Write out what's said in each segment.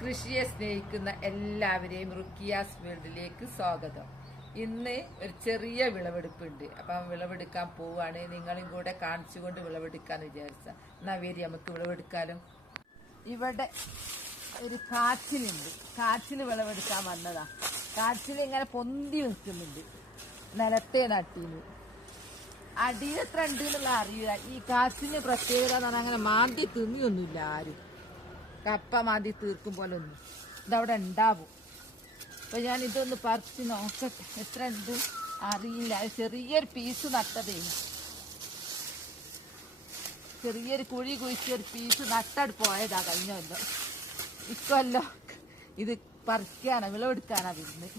കൃഷിയെ സ്നേഹിക്കുന്ന എല്ലാവരെയും റുക്കിയാസ് വേൾഡിലേക്ക് സ്വാഗതം. ഇന്ന് ഒരു ചെറിയ വിളവെടുപ്പുണ്ട്. അപ്പം വിളവെടുക്കാൻ പോവാണ്. നിങ്ങളും കൂടെ കാണിച്ചുകൊണ്ട് വിളവെടുക്കാന്ന് വിചാരിച്ച. എന്നാ വരി നമുക്ക് വിളവെടുക്കാലോ. ഇവിടെ ഒരു കാച്ചിലുണ്ട്. കാച്ചിൽ വിളവെടുക്കാൻ വന്നതാ. കാച്ചിൽ ഇങ്ങനെ പൊന്തി നിൽക്കുന്നുണ്ട്. നിലത്തെ നട്ടീന് അടിയിൽ എത്ര ഉണ്ട് എന്നുള്ള അറിയില്ല. ഈ കാച്ചിന് പ്രത്യേകത എന്ന് പറഞ്ഞാൽ അങ്ങനെ മാന്തി തിന്നിയൊന്നുമില്ല ആരും. കപ്പ മാന്തി തീർക്കും പോലെ ഒന്നും ഇതവിടെ ഉണ്ടാവും. അപ്പൊ ഞാൻ ഇതൊന്ന് പറിച്ച് നോക്കട്ടെ എത്ര ഉണ്ട് അറിയില്ല. ചെറിയൊരു പീസ് നട്ടതേ, ചെറിയൊരു കുഴി കുഴിച്ചൊരു പീസ് നട്ടട് പോയതാ കഴിഞ്ഞല്ലോ. ഇക്കൊല്ലോ ഇത് പറിക്കാനാ വിളവെടുക്കാനാ വരുന്നത്.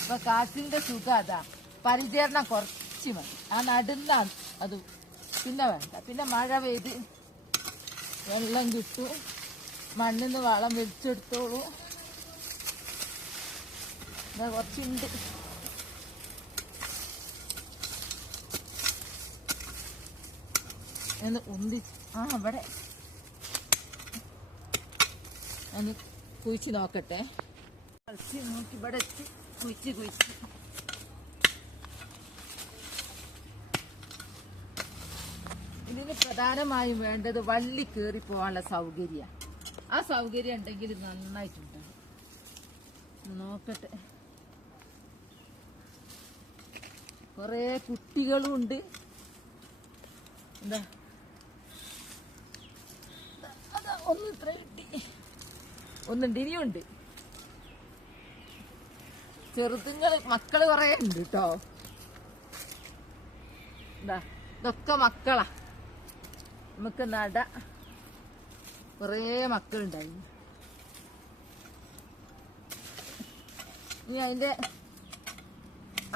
അപ്പൊ കാച്ചിന്റെ സുഖം അതാ, പരിചരണം കുറച്ച് മതി. ആ നടുന്നാണ് അത്, പിന്നെ വേണ്ട. പിന്നെ മഴ പെയ്ത് വെള്ളം കിട്ടും, മണ്ണിന്ന് വളം വെച്ചെടുത്തോളൂ. ഇതാ കുറച്ചുണ്ട്. എന്ന് ഉന്തി ഇവിടെ ഒന്ന് കുഴിച്ച് നോക്കട്ടെ. കളിച്ച് നോക്കി ഇവിടെ എത്തി കുഴിച്ച് ഇതിന് പ്രധാനമായും വേണ്ടത് വള്ളി കയറി പോകാനുള്ള സൗകര്യം. ആ സൗകര്യം ഉണ്ടെങ്കിൽ നന്നായിട്ടുണ്ടാകും. നോക്കട്ടെ, കൊറേ കുട്ടികളും ഉണ്ട്. എന്താ ഒന്ന് ഇത്ര കിട്ടി, ഒന്നുണ്ട്, ഇനിയുണ്ട്. ചെറുതുങ്ങള് മക്കള് കൊറേ ഉണ്ട് കേട്ടോ. എന്താ ഇതൊക്കെ മക്കളാ. നമുക്ക് നട കൊറേ മക്കളുണ്ടായി. ഇനി അതിന്റെ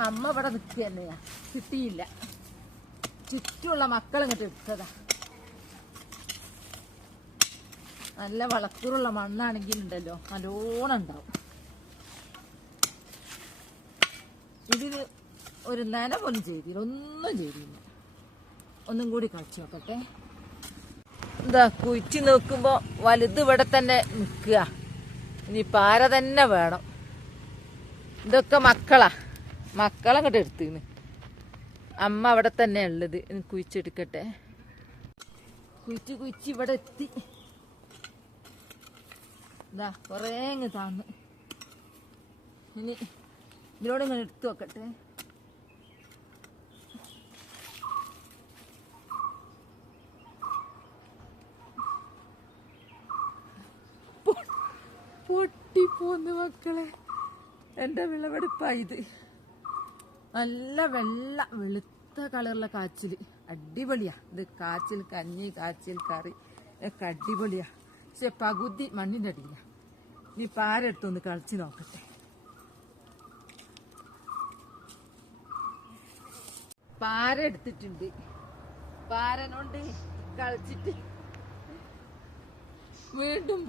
അമ്മ ഇവിടെ നിൽക്കുക തന്നെയാ, കിട്ടിയില്ല. ചുറ്റുമുള്ള മക്കൾ ഇങ്ങോട്ട് എടുത്തതാ. നല്ല വളക്കൂറുള്ള മണ്ണാണെങ്കിൽ ഉണ്ടല്ലോ നല്ലോണം ഉണ്ടാവും. ഇതിന് ഒരു നന പോലും ചെയ്തില്ല, ഒന്നും ചെയ്തില്ല. ഒന്നും കൂടി കളിച്ചു നോക്കട്ടെ. എന്താ കുഴിച്ച് നോക്കുമ്പോ വലുത് ഇവിടെ തന്നെ നിൽക്കുക. ഇനി പാര തന്നെ വേണം. ഇതൊക്കെ മക്കളങ്ങോട്ട് എടുത്തിന്. അമ്മ അവിടെ തന്നെ ഉള്ളത്. കുഴിച്ചെടുക്കട്ടെ. കുഴിച്ച് ഇവിടെ എത്തി. എന്താ കൊറേ അങ്ങ് താന്ന്. ഇനി ഇതിനോട് ഇങ്ങനെ എടുത്തു നോക്കട്ടെ. പൊട്ടിപ്പോന്ന് മക്കളെ, എന്റെ വിളവെടുപ്പായത്. നല്ല വെളുത്ത കളറുള്ള കാച്ചിൽ, അടിപൊളിയാ. ഇത് കാച്ചിൽ കഞ്ഞി, കാച്ചിൽ കറി ഒക്കെ അടിപൊളിയാ. പക്ഷെ പകുതി മണ്ണിന്റെ അടിയില്ല. ഇനി പാരെടുത്തൊന്ന് കളിച്ച് നോക്കട്ടെ. പാര എടുത്തിട്ടുണ്ട്. പാരനോണ്ട് കളിച്ചിട്ട് വീണ്ടും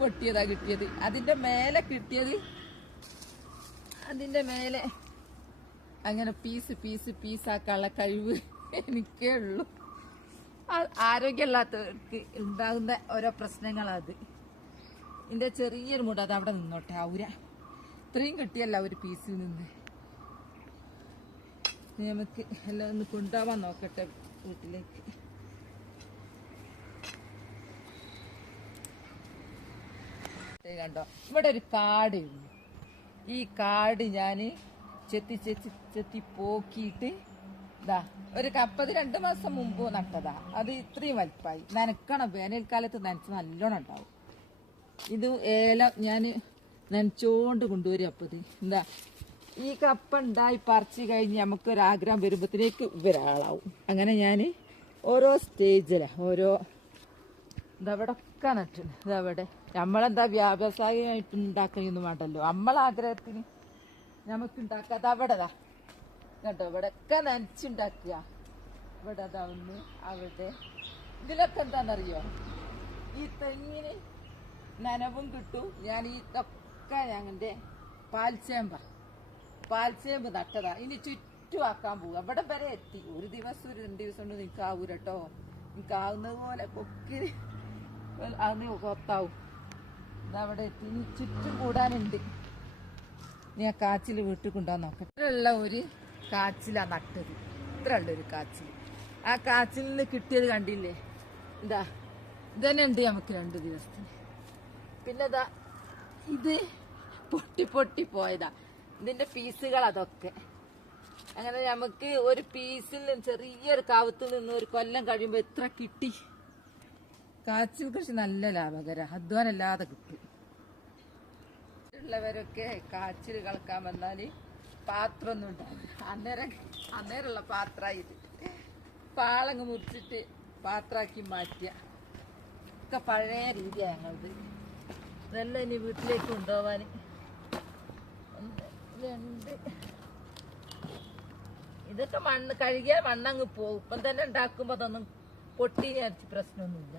പൊട്ടിയതാ കിട്ടിയത്. അതിന്റെ മേലെ കിട്ടിയത്, അതിന്റെ മേലെ അങ്ങനെ പീസാക്കാനുള്ള കഴിവ് എനിക്കേ ഉള്ളൂ. ആരോഗ്യമില്ലാത്തവർക്ക് ഉണ്ടാകുന്ന ഓരോ പ്രശ്നങ്ങളത്. ഇതിന്റെ ചെറിയൊരു മുട അത് അവിടെ നിന്നോട്ടെ. ഇത്രയും കിട്ടിയല്ല ഒരു പീസിൽ നിന്ന്. നമുക്ക് എല്ലാം ഒന്ന് കൊണ്ടുപോവാൻ നോക്കട്ടെ വീട്ടിലേക്ക്. കണ്ടോ, ഇവിടെ ഒരു കാടുണ്ട്. ഈ കാട് ഞാന് ചെത്തി പോക്കിയിട്ട് ഇതാ ഒരു കപ്പത് 2 മാസം മുമ്പ് നട്ടതാ. അത് ഇത്രയും വലിപ്പായി. നനക്കണം, വേനൽക്കാലത്ത് നനച്ച് നല്ലോണം ഉണ്ടാവും. ഇത് ഏലം ഞാൻ നനച്ചോണ്ട് കൊണ്ടുവരും. അപ്പത് എന്താ ഈ കപ്പ ഉണ്ടായി പറിച്ച് കഴിഞ്ഞ് നമുക്കൊരാഗ്രഹം വരുമ്പോഴത്തേക്ക് ഇവരാളാവും. അങ്ങനെ ഞാൻ ഓരോ സ്റ്റേജിലാ ഇതവിടെ ഒക്കെ നട്ടുണ്ട്. ഇതവിടെ നമ്മളെന്താ വ്യാവസായികമായിട്ട് ഉണ്ടാക്കുന്നൊന്നും വേണ്ടല്ലോ, നമ്മളാഗ്രഹത്തിന് നമുക്ക് ഉണ്ടാക്കാം. അതവിടെതാ കേട്ടോ, ഇവിടെ ഒക്കെ നനച്ചുണ്ടാക്കുക. ഇവിടെ അതാ ഒന്ന്, അവിടെ ഇതിലൊക്കെ എന്താണെന്നറിയോ, ഈ തെങ്ങിന് നനവും കിട്ടും. ഞാൻ ഈ ഒക്കെ ഞങ്ങളുടെ പാൽച്ചേമ്പ് നട്ടതാ. ഇനി ചുറ്റും ആക്കാൻ പോവുക. ഇവിടെ വരെ എത്തി. ഒരു ദിവസം 2 ദിവസം കൊണ്ട് നിൽക്കാവൂ കേട്ടോ. നിൽക്കാവുന്നത് പോലെ പൊക്കി അന്ന് കൊത്താവും. അവിടെ എത്തി. ഇനി ചുറ്റും കൂടാനുണ്ട്. ഞാൻ കാച്ചിൽ വീട്ടിൽ കൊണ്ടുപോകാൻ നോക്കട്ടെ. ഇത്രയുള്ള ഒരു കാച്ചിലാ നട്ടത്. ഇത്ര ഉള്ളൊരു കാച്ചിൽ. ആ കാച്ചിൽ നിന്ന് കിട്ടിയത് കണ്ടില്ലേ? ഇതാ ഇതന്നെ ഉണ്ട് നമുക്ക് 2 ദിവസത്തിന്. പിന്നെ ഇതാ ഇത് പൊട്ടി പൊട്ടി പോയതാ. ഇതിന്റെ പീസുകൾ അതൊക്കെ. അങ്ങനെ നമുക്ക് ഒരു പീസിൽ ചെറിയൊരു കാവത്തിൽ നിന്ന് ഒരു കൊല്ലം കഴിയുമ്പോ എത്ര കിട്ടി. കാച്ചിൽ കൃഷി നല്ല ലാഭകര, അധ്വാനല്ലാതെ കിട്ടും. ഉള്ളവരൊക്കെ കാച്ചിൽ കളക്കാൻ വന്നാല് പാത്രമൊന്നും ഉണ്ടാവില്ല. അന്നേരമുള്ള പാത്രമായി ഇത്. പാളങ്ങ് മുറിച്ചിട്ട് പാത്രാക്കി മാറ്റിയ ഒക്കെ പഴയ രീതിയാണ് ഞങ്ങളത്. ഇതെല്ലാം ഇനി വീട്ടിലേക്ക് കൊണ്ടുപോവാൻ. 1 2 ഇതൊക്കെ മണ്ണ് കഴുകിയാൽ മണ്ണങ്ങ് പോകും. ഇപ്പം തന്നെ ഉണ്ടാക്കുമ്പോ അതൊന്നും പൊട്ടി അരച്ച് പ്രശ്നമൊന്നുമില്ല.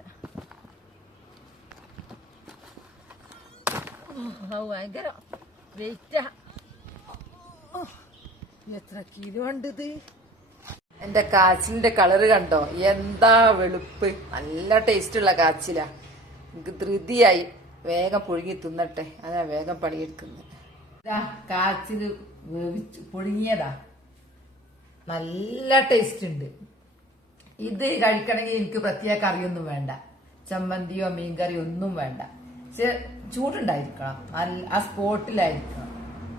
ഭയങ്കര വെയിറ്റാ. എത്ര കിലോ ഉണ്ട് ഇത്? എന്റെ കാച്ചിലിന്റെ കളറ് കണ്ടോ? എന്താ വെളുപ്പ്. നല്ല ടേസ്റ്റ് ഉള്ള കാച്ചിലാ. എനിക്ക് ധൃതിയായി വേഗം പുഴുങ്ങി തിന്നട്ടെ. അതാ വേഗം പണിയെടുക്കുന്നത്. ഇതാ കാച്ചില് വേവിച്ചു പുഴുങ്ങിയതാ. നല്ല ടേസ്റ്റ് ഉണ്ട്. ഇത് കഴിക്കണമെങ്കിൽ എനിക്ക് പ്രത്യേക കറിയൊന്നും വേണ്ട. ചമ്മന്തിയോ മീൻകറിയോ ഒന്നും വേണ്ട. പക്ഷെ ചൂടുണ്ടായിരിക്കണം. ആ സ്പോട്ടിലായിരിക്കണം.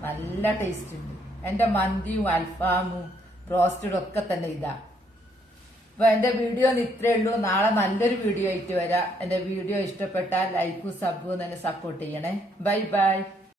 നല്ല ടേസ്റ്റ് ഉണ്ട്. എന്റെ മന്തിയും അൽഫാമും റോസ്റ്റഡും ഒക്കെ തന്നെ ഇതാ. അപ്പൊ എന്റെ വീഡിയോ ഇത്രേ ഉള്ളൂ. നാളെ നല്ലൊരു വീഡിയോ ആയിട്ട് വരാം. എന്റെ വീഡിയോ ഇഷ്ടപ്പെട്ടാൽ ലൈക്കും സബും തന്നെ സപ്പോർട്ട് ചെയ്യണേ. Bye bye.